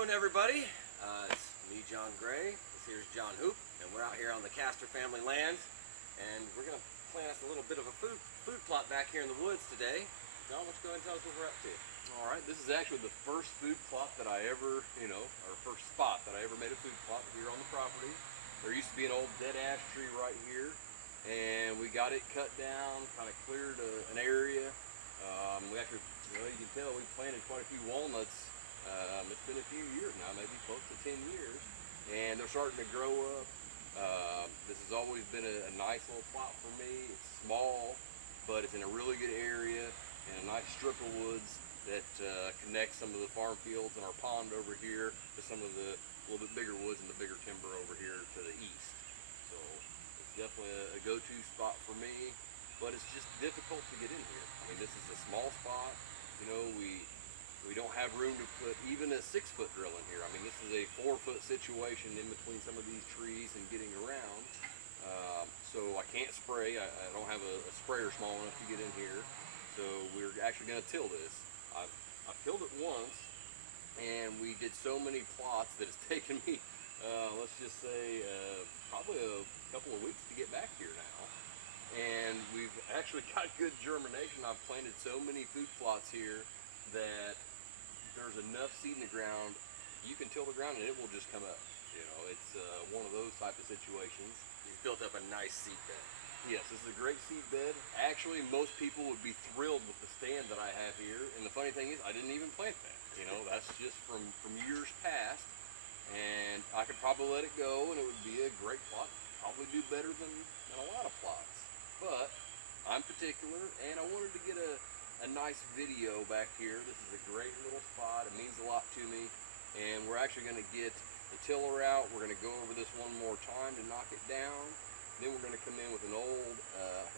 afternoon, everybody. It's me, John Gray. This here's John Hoop, and we're out here on the Castor family lands, and we're going to plant us a little bit of a food plot back here in the woods today. John, let's go ahead and tell us what we're up to. All right, this is actually the first food plot that I ever, or first spot that I ever made a food plot here on the property. There used to be an old dead ash tree right here, and we got it cut down, kind of cleared an area. We actually, you can tell we planted quite a few walnuts. It's been a few years now, maybe close to 10 years, and they're starting to grow up. This has always been a nice little plot for me. It's small, but it's in a really good area and a nice strip of woods that connects some of the farm fields and our pond over here to some of the little bit bigger woods and the bigger timber over here to the east. So it's definitely a go-to spot for me, but it's just difficult to get in here. I mean, this is a small spot. We don't have room to put even a 6-foot drill in here. I mean, this is a 4-foot situation in between some of these trees and getting around. So I can't spray. I don't have a sprayer small enough to get in here. So we're actually going to till this. I've tilled it once, and we did so many plots that it's taken me, let's just say, probably a couple of weeks to get back here now. And we've actually got good germination. I've planted so many food plots here that there's enough seed in the ground, you can till the ground and it will just come up. It's one of those type of situations. You've built up a nice seed bed. Yes, this is a great seed bed. Actually, most people would be thrilled with the stand that I have here. And the funny thing is, I didn't even plant that. That's just from years past. And I could probably let it go and it would be a great plot. Probably do better than a lot of plots. But I'm particular and I wanted to get a nice video back here. This is a great little spot. It means a lot to me. And we're actually going to get the tiller out. We're going to go over this one more time to knock it down. Then we're going to come in with an old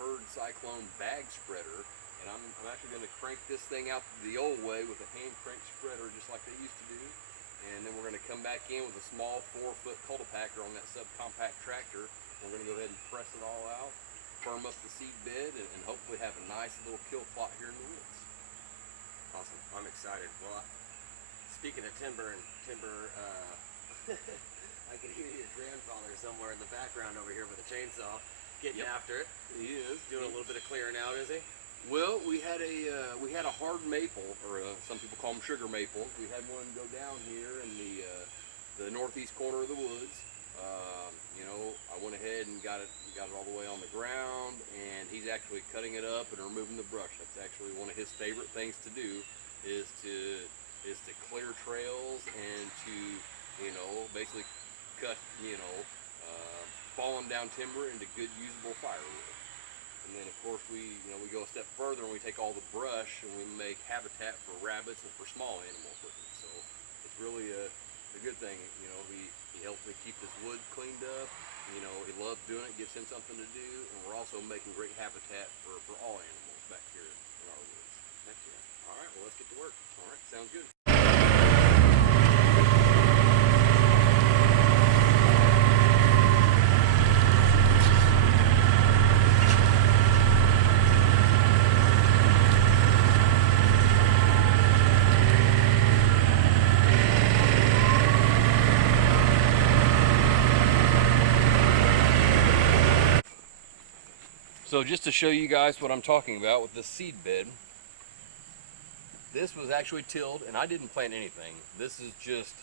herd Cyclone bag spreader. And I'm actually going to crank this thing out the old way with a hand crank spreader just like they used to do. And then we're going to come back in with a small 4-foot Kultipacker on that subcompact tractor. We're going to go ahead and press it all out, firm up the seed bed, and hopefully have a nice little kill plot here in the woods. Awesome. I'm excited. Well, speaking of timber, I can hear your grandfather somewhere in the background over here with a chainsaw getting after it. He is doing a little bit of clearing out, is he? Well, we had a hard maple, or some people call them sugar maple. We had one go down here in the northeast corner of the woods. I went ahead and got it all the way on the ground, and he's actually cutting it up and removing the brush. That's actually one of his favorite things to do, is to clear trails and to basically cut fallen down timber into good usable firewood. And then of course we go a step further and we take all the brush and we make habitat for rabbits and for small animals with it. So it's really a good thing. He helps me keep this wood cleaned up. He loves doing it, gives him something to do, and we're also making great habitat for all animals back here in our woods. Heck yeah. All right, well, let's get to work. All right, sounds good. So just to show you guys what I'm talking about with this seed bed, this was actually tilled and I didn't plant anything. This is just,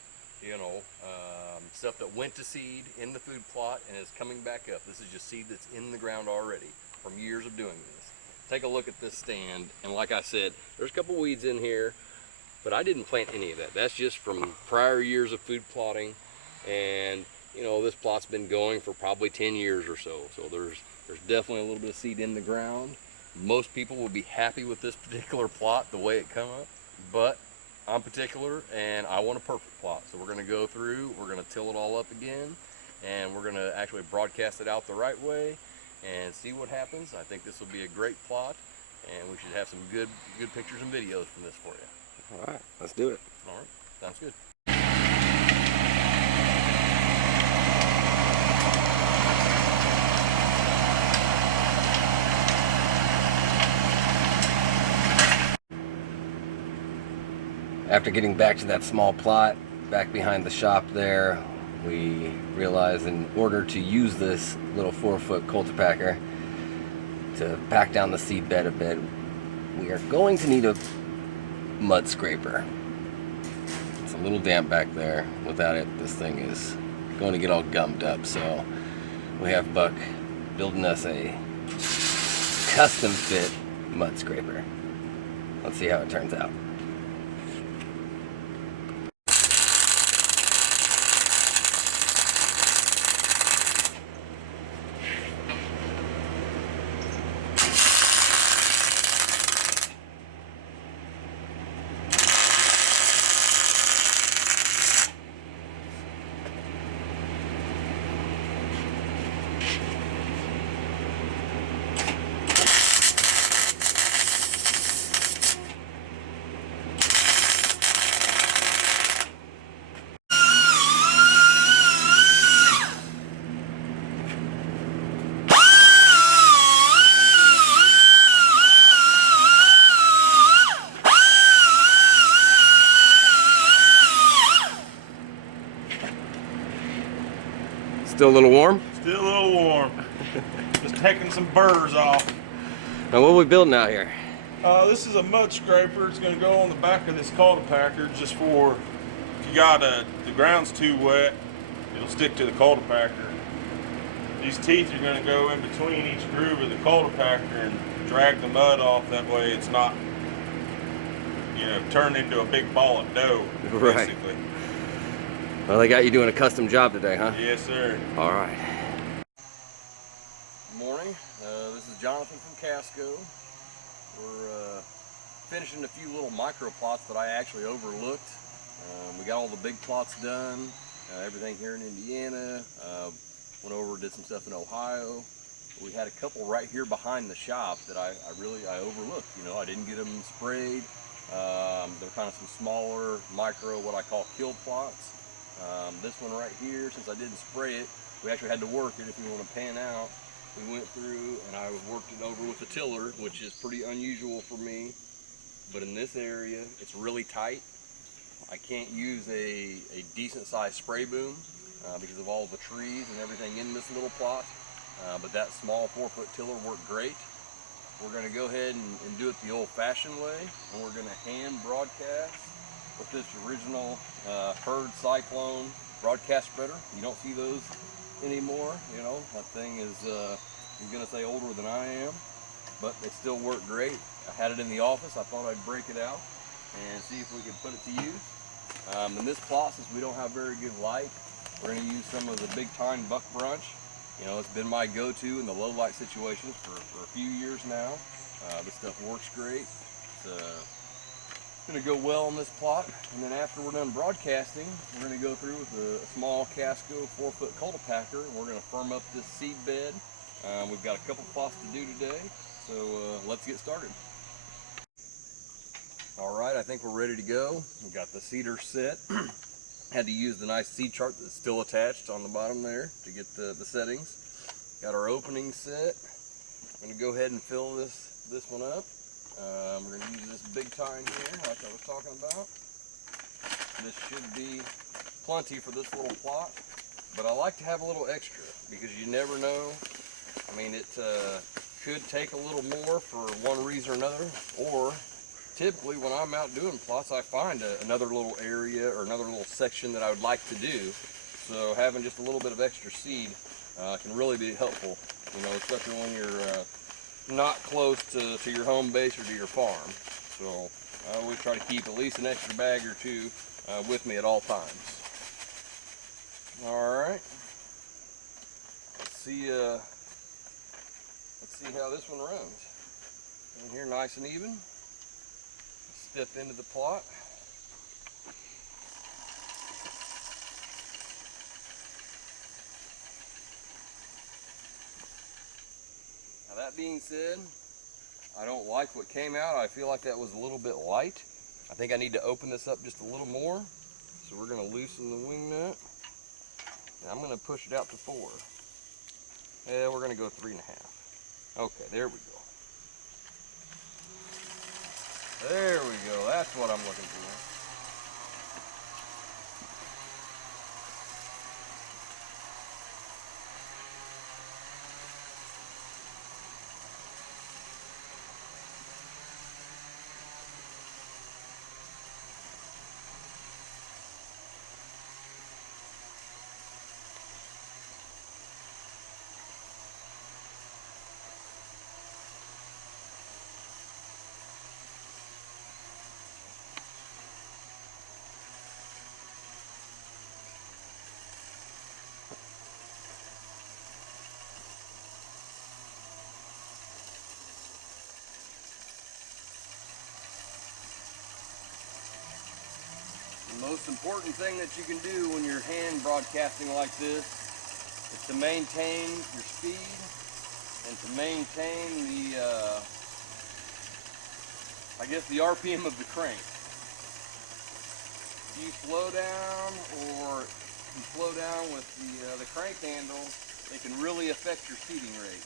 stuff that went to seed in the food plot and is coming back up. This is just seed that's in the ground already from years of doing this. Take a look at this stand, and like I said, there's a couple weeds in here, but I didn't plant any of that. That's just from prior years of food plotting, and this plot's been going for probably 10 years or so. So there's definitely a little bit of seed in the ground. Most people will be happy with this particular plot the way it come up, but I'm particular and I want a perfect plot. So we're going to go through, we're going to till it all up again, and we're going to actually broadcast it out the right way and see what happens. I think this will be a great plot, and we should have some good pictures and videos from this for you. All right, let's do it. All right, sounds good. After getting back to that small plot, back behind the shop there, we realized in order to use this little 4-foot Kultipacker to pack down the seed bed a bit, we are going to need a mud scraper. It's a little damp back there. Without it, this thing is going to get all gummed up. So we have Buck building us a custom fit mud scraper. Let's see how it turns out. Still a little warm? Still a little warm. Just taking some burrs off. Now what are we building out here? This is a mud scraper. It's going to go on the back of this Kultipacker just for if you got the ground's too wet, it'll stick to the Kultipacker. These teeth are going to go in between each groove of the Kultipacker and drag the mud off. That way it's not, you know, turned into a big ball of dough, Right. basically. Well, they got you doing a custom job today, huh? Yes, sir. All right. Good morning. This is Jonathan from Kasco. We're finishing a few little micro plots that I actually overlooked. We got all the big plots done, everything here in Indiana. Went over, did some stuff in Ohio. We had a couple right here behind the shop that I overlooked. You know, I didn't get them sprayed. They're kind of some smaller micro, what I call kill plots. This one right here, since I didn't spray it, we actually had to work it. If you want to pan out, we went through and I worked it over with a tiller, which is pretty unusual for me. But in this area, it's really tight. I can't use a decent sized spray boom because of all the trees and everything in this little plot. But that small 4-foot tiller worked great. We're going to go ahead and do it the old-fashioned way, and we're going to hand broadcast with this original Herd Cyclone broadcast spreader. You don't see those anymore. You know, that thing is, I'm going to say older than I am, but they still work great. I had it in the office. I thought I'd break it out and see if we could put it to use. In this plot, since we don't have very good light, we're going to use some of the big time buck brunch. You know, it's been my go-to in the low light situations for a few years now. This stuff works great. It's going to go well on this plot. And then after we're done broadcasting, we're going to go through with a small Kasco 4-foot Kultipacker. We're going to firm up this seed bed. We've got a couple plots to do today, so let's get started. All right, I think we're ready to go. We've got the seeder set. Had to use the nice seed chart that's still attached on the bottom there to get the settings. Got our opening set. I'm going to go ahead and fill this one up. We're going to use this big tine here, like I was talking about. This should be plenty for this little plot, but I like to have a little extra because you never know. I mean, it could take a little more for one reason or another, or typically when I'm out doing plots, I find another little area or another little section that I would like to do. So having just a little bit of extra seed can really be helpful, you know, especially when you're not close to your home base or to your farm. So I always try to keep at least an extra bag or two with me at all times. All right. Let's see how this one runs. In here nice and even. Step into the plot. Now that being said, I don't like what came out. I feel like that was a little bit light. I think I need to open this up just a little more. So we're going to loosen the wing nut. Now I'm going to push it out to 4. Yeah, we're going to go 3.5. Okay, there we go. There we go, that's what I'm looking for. most important thing that you can do when you're hand broadcasting like this is to maintain your speed and to maintain the, I guess, the RPM of the crank. If you slow down or you slow down with the crank handle, it can really affect your seating rate.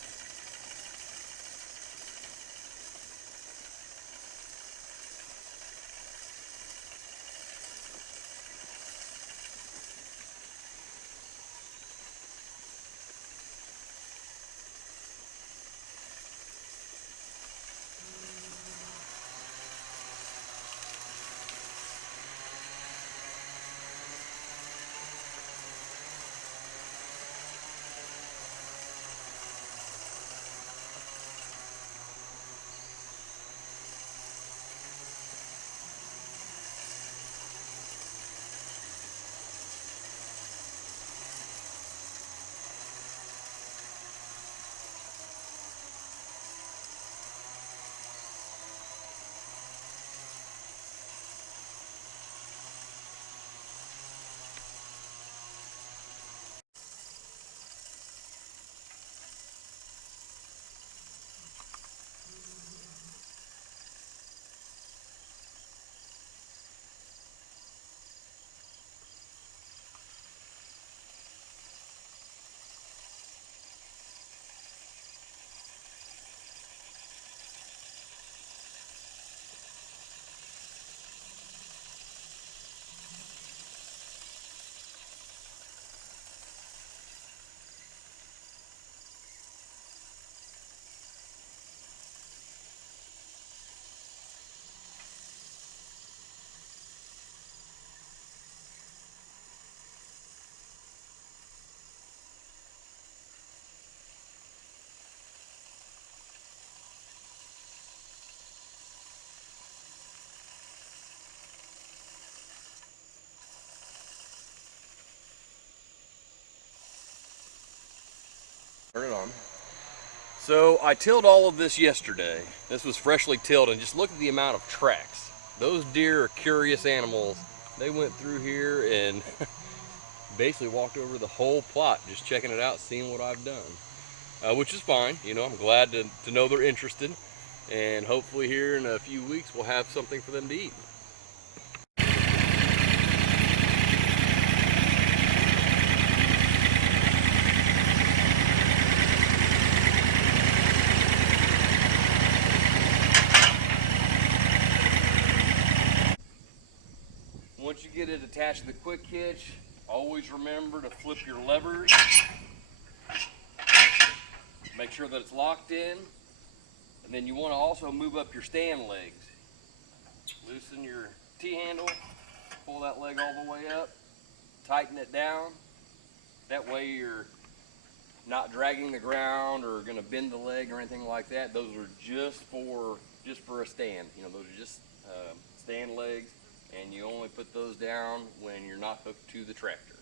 Turn it on. So I tilled all of this yesterday. This was freshly tilled, and just look at the amount of tracks. Those deer are curious animals. They went through here and basically walked over the whole plot, just checking it out, seeing what I've done. Which is fine. You know, I'm glad to know they're interested, and hopefully here in a few weeks we'll have something for them to eat. Once you get it attached to the quick hitch, always remember to flip your levers. Make sure that it's locked in. And then you want to also move up your stand legs. Loosen your T-handle, pull that leg all the way up, tighten it down. That way you're not dragging the ground or going to bend the leg or anything like that. Those are just for a stand. You know, those are just stand legs. And you only put those down when you're not hooked to the tractor.